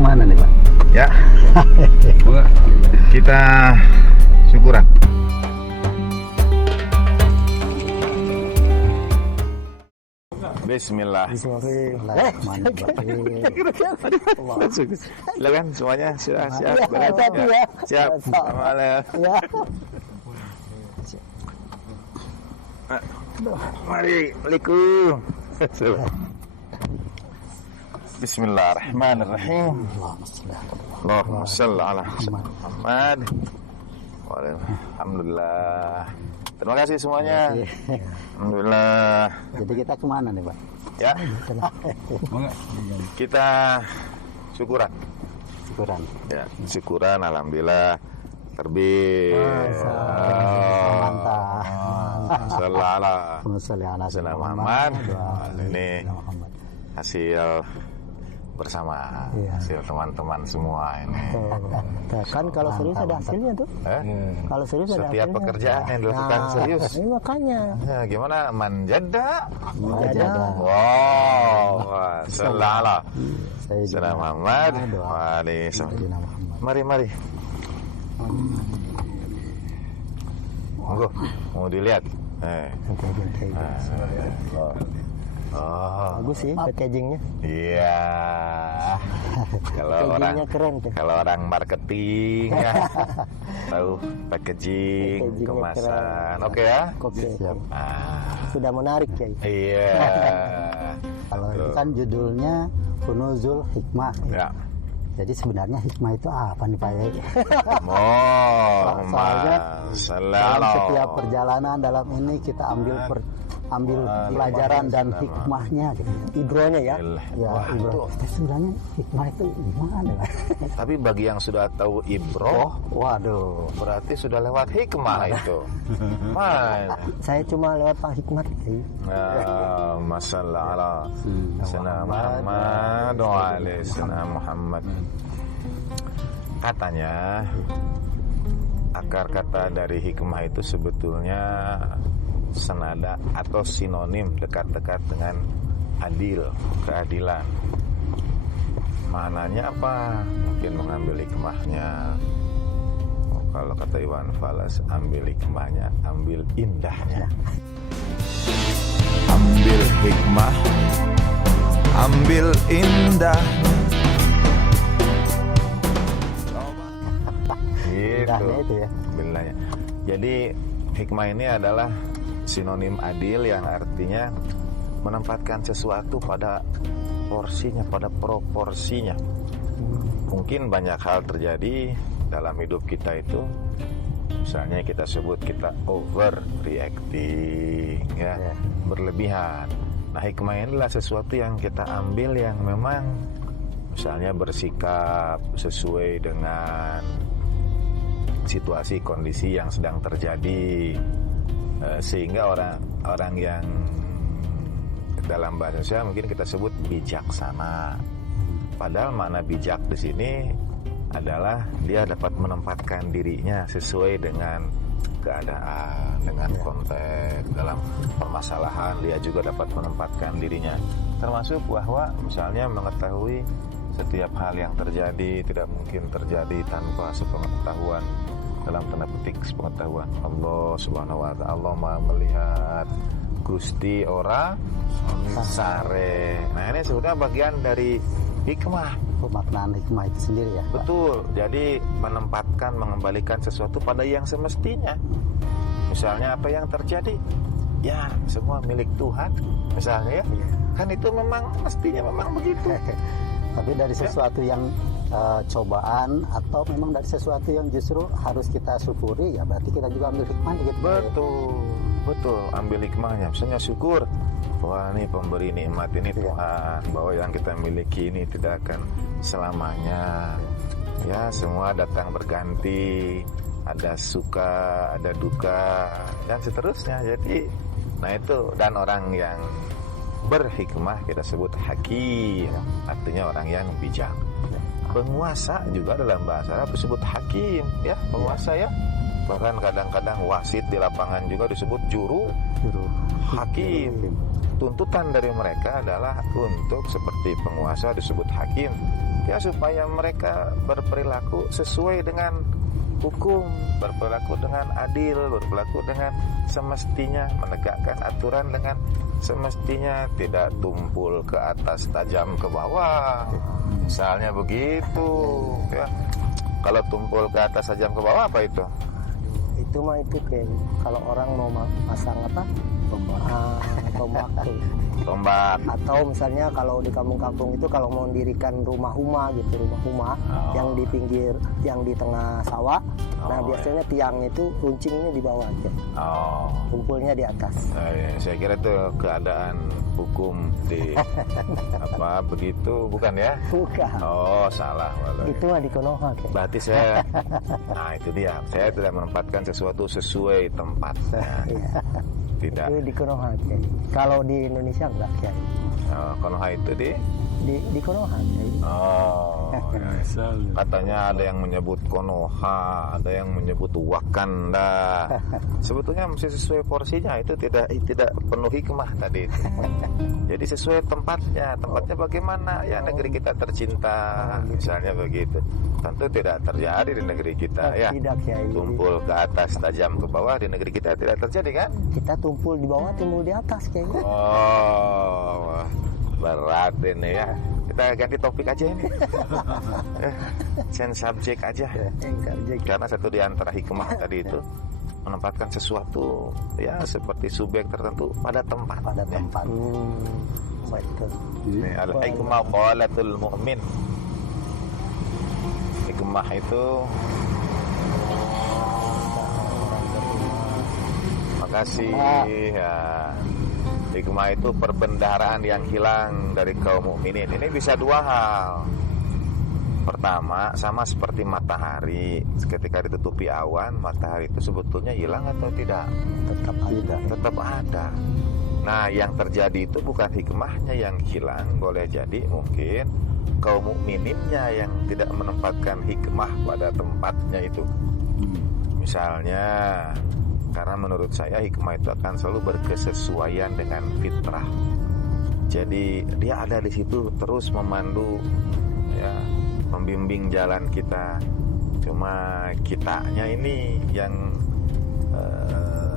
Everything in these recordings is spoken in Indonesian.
kemana nih Pak? Ya, kita syukuran. Bismillah. Silakan semuanya sudah siap. Siap. Mari, Assalamualaikum. Bismillahirrahmanirrahim. Allahumma shalli ala Muhammad. Alhamdulillah. Terima kasih semuanya. Alhamdulillah. Jadi kita kemana nih Pak? Ya. Kita syukuran. Syukuran. Ya, syukuran alhamdulillah terbit. Mantap. Sallallahu Muhammad. Ini hasil bersama, hasil teman-teman semua ini. Kan kalau serius ada hasilnya tuh. Kalau serius ada setiap hasilnya. pekerjaan yang dilakukan serius. Ini makanya. Ya, gimana manjada? Manjada. Wow. Sallallahu Muhammad. Mari. Monggo, mau dilihat. Bagus sih packagingnya. Iya. Packagingnya keren tuh. Kalau orang marketing ya tahu packaging, kemasan. Oke ya? Oke. Siap. Sudah menarik ya. Iya. Kalau itu kan judulnya Kunuzul Hikmah. Ya. Jadi sebenarnya hikmah itu apa nih Pak? Soalnya dalam setiap perjalanan dalam ini kita ambil pelajaran dan hikmahnya gitu. Ibronya ya. Ya, ibro. Sebenarnya hikmah itu gimana Pak? Tapi bagi yang sudah tahu ibroh, waduh, berarti sudah lewat hikmah itu. Mana? Saya cuma lewat Pak Hikmat sih. Masalah Sayyidina Muhammad wa alaihi salam Muhammad. Katanya akar kata dari hikmah itu sebetulnya senada atau sinonim dekat-dekat dengan adil, keadilan. Maknanya apa? Mungkin mengambil hikmahnya. Kalau kata Iwan Fals, ambil hikmahnya, ambil indahnya. Ambil hikmah, ambil indah. Indahnya itu ya. Indahnya. Jadi hikmah ini adalah sinonim adil yang artinya menempatkan sesuatu pada porsinya, pada proporsinya. Mungkin banyak hal terjadi dalam hidup kita itu, misalnya kita sebut kita overreacting ya, berlebihan. Nah, hikmah ini adalah sesuatu yang kita ambil yang memang misalnya bersikap sesuai dengan situasi kondisi yang sedang terjadi, sehingga orang yang dalam bahasa Indonesia mungkin kita sebut bijaksana. Padahal makna bijak di sini adalah dia dapat menempatkan dirinya sesuai dengan keadaan, dengan konteks dalam permasalahan. Dia juga dapat menempatkan dirinya, termasuk bahwa misalnya mengetahui setiap hal yang terjadi tidak mungkin terjadi tanpa sepengetahuan, dalam tanda petik sepengetahuan Allah Subhanahu wa ta'ala. Allah Maha melihat, Gusti ora sare. Nah, ini sebetulnya bagian dari hikmah. Pemaknaan hikmah itu sendiri ya. Betul. Jadi menempatkan, mengembalikan sesuatu pada yang semestinya. Misalnya apa yang terjadi, ya semua milik Tuhan. Misalnya ya, kan itu memang mestinya memang begitu. Tapi dari sesuatu yang cobaan atau memang dari sesuatu yang justru harus kita syukuri, ya berarti kita juga ambil hikmahnya gitu. Betul, ambil hikmahnya. Misalnya syukur, wah ini pemberi nikmat ini Tuhan, bahwa yang kita miliki ini tidak akan selamanya. Ya, semua datang berganti, ada suka, ada duka, dan seterusnya. Jadi, nah itu, dan orang yang berhikmah kita sebut hakim, artinya orang yang bijak. Penguasa juga dalam bahasa Arab disebut hakim, ya, penguasa ya. Bahkan kadang-kadang wasit di lapangan juga disebut juru hakim. tuntutan dari mereka adalah untuk seperti penguasa disebut hakim, ya supaya mereka berperilaku sesuai dengan hukum, berperilaku dengan adil, berperilaku dengan semestinya, menegakkan aturan dengan semestinya, tidak tumpul ke atas tajam ke bawah, misalnya begitu ya. Kalau tumpul ke atas tajam ke bawah apa itu? Itu mah itu kayak kalau orang mau pasang apa, tombak tuh. Tombak. Atau misalnya kalau di kampung-kampung itu kalau mau mendirikan rumah huma gitu, rumah huma yang di pinggir, yang di tengah sawah. Nah biasanya tiang itu runcingnya di bawah aja, kumpulnya di atas. Saya kira itu keadaan hukum di apa begitu, bukan ya? Bukan. Oh salah. Itu mah di Konoha. Berarti saya, nah itu dia, saya tidak menempatkan sesuatu sesuai tempatnya. Tidak. Itu di Konoha. Kalau di Indonesia enggak ya. Konoha itu di Konoha. Oh, ya. Katanya ada yang menyebut Konoha, ada yang menyebut Wakanda. Sebetulnya mesti sesuai porsinya, itu tidak penuh hikmah tadi itu. Jadi sesuai tempatnya bagaimana? Ya negeri kita tercinta, misalnya begitu. Tentu tidak terjadi di negeri kita ya. Tidak ya. Tumpul ke atas tajam ke bawah di negeri kita tidak terjadi kan? Kita tumpul di bawah, tumpul di atas kayaknya. Oh, berat ini ya. Kita ganti topik aja ini. Change subject aja. Karena satu di antara hikmah tadi itu menempatkan sesuatu ya seperti subjek tertentu pada tempat. Pada tempat. Betul. Ini al-hikmah qalatul mu'min. Hikmah itu makasih ya. Hikmah itu perbendaharaan yang hilang dari kaum mukminin. Ini bisa dua hal. Pertama, sama seperti matahari, ketika ditutupi awan, matahari itu sebetulnya hilang atau tidak? Tetap ada. Tetap ada. Nah, yang terjadi itu bukan hikmahnya yang hilang, boleh jadi mungkin kaum mukmininnya yang tidak menempatkan hikmah pada tempatnya itu. Misalnya, karena menurut saya hikmah itu akan selalu berkesesuaian dengan fitrah. Jadi dia ada di situ terus memandu, ya, membimbing jalan kita. Cuma kitanya ini yang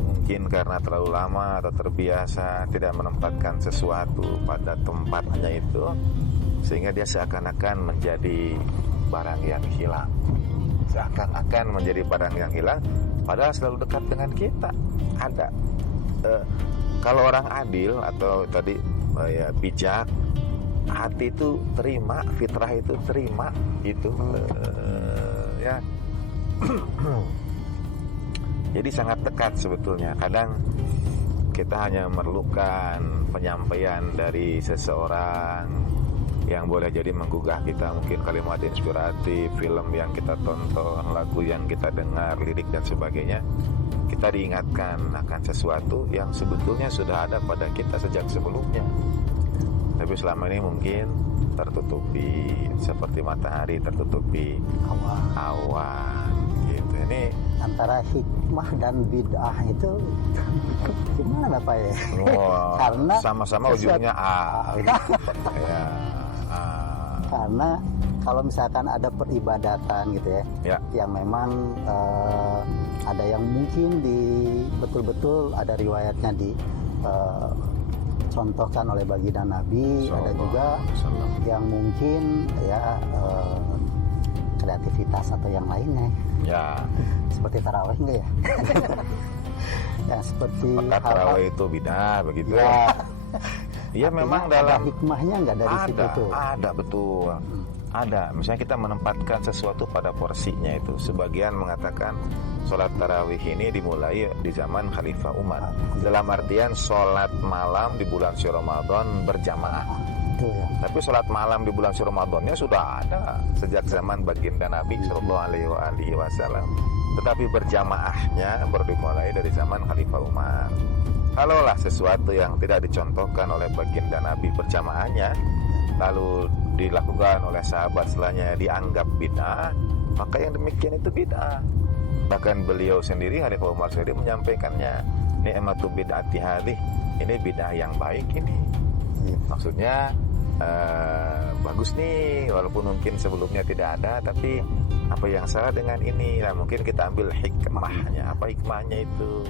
mungkin karena terlalu lama atau terbiasa tidak menempatkan sesuatu pada tempatnya itu, sehingga dia seakan-akan menjadi barang yang hilang. Seakan-akan menjadi barang yang hilang, padahal selalu dekat dengan kita. Ada kalau orang adil atau tadi ya bijak, hati itu terima, fitrah itu terima itu ya. Jadi sangat dekat sebetulnya. Kadang kita hanya memerlukan penyampaian dari seseorang yang boleh jadi menggugah kita, mungkin kalimat inspiratif, film yang kita tonton, lagu yang kita dengar, lirik dan sebagainya. Kita diingatkan akan sesuatu yang sebetulnya sudah ada pada kita sejak sebelumnya, tapi selama ini mungkin tertutupi, seperti matahari tertutupi awan gitu. Ini antara hikmah dan bid'ah itu gimana Pak ya? Karena sama-sama ujungnya A. Ya. Karena kalau misalkan ada peribadatan gitu ya, yang memang ada yang mungkin betul-betul ada riwayatnya contohkan oleh baginda Nabi, ada juga yang mungkin ya kreativitas atau yang lainnya. Ya. Seperti tarawih enggak ya? Yang seperti tarawih itu bid'ah begitu. Ya. Iya memang ada dalam hikmahnya enggak dari situ tuh? Ada betul. Ada. Misalnya kita menempatkan sesuatu pada porsinya itu. Sebagian mengatakan sholat tarawih ini dimulai di zaman Khalifah Umar. Dalam artian sholat malam di bulan suci Ramadan berjamaah. Ya. Tapi sholat malam di bulan suci Ramadannya sudah ada sejak zaman baginda Nabi Sallallahu Alaihi Wasallam. Tetapi berjamaahnya baru dimulai dari zaman Khalifah Umar. Kalaulah sesuatu yang tidak dicontohkan oleh baginda Nabi berjamaahnya, lalu dilakukan oleh sahabat setelahnya dianggap bid'ah, maka yang demikian itu bid'ah. Bahkan beliau sendiri, Khalifah Umar sendiri menyampaikannya, ni'matu bid'ati hadhihi, ini bidah yang baik ini. Maksudnya bagus nih, walaupun mungkin sebelumnya tidak ada, tapi apa yang salah dengan ini? Nah, mungkin kita ambil hikmahnya. Apa hikmahnya itu?